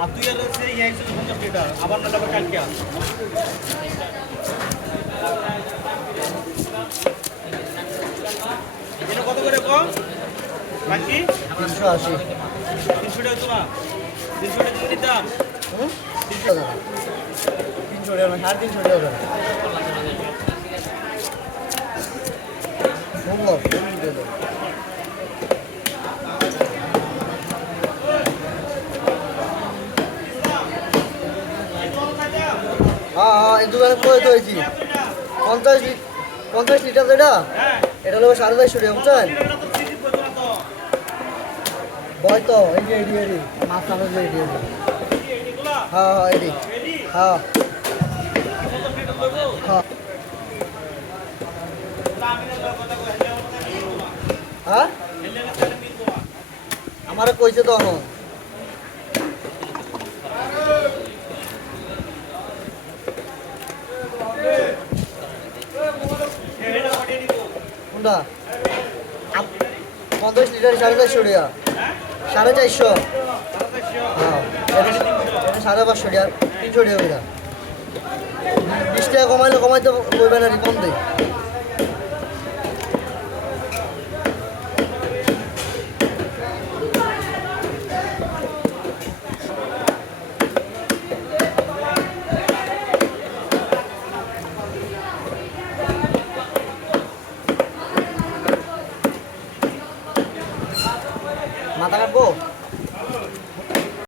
আর তুই আর হচ্ছে ইয়ে 50 লিটার আবার না আবার কালকে আস এটা কত করে কম বাকি 380 300 টাকা তোমা 300 টাকা তুমি নিতাম 300 টাকা 300 টাকা না 350 টাকা সুন্দর হ্যাঁ এই দোকানে কই তো হয়েছি 50 লিটার এটা এটা হলো 450 টাকা বুঝছেন বয় তো এই যে এডি মাছ চাষ যে এডি হ্যাঁ হ্যাঁ এডি হ্যাঁ হ্যাঁ হ্যাঁ আমার কইছে তো এখন কোনটা 50 লিটার 450 টাকা 450 হ্যাঁ এটা 550 টাকা 300 টাকা 20 টাকা কমাইলে কমাইতে কইবেন আর কম দেই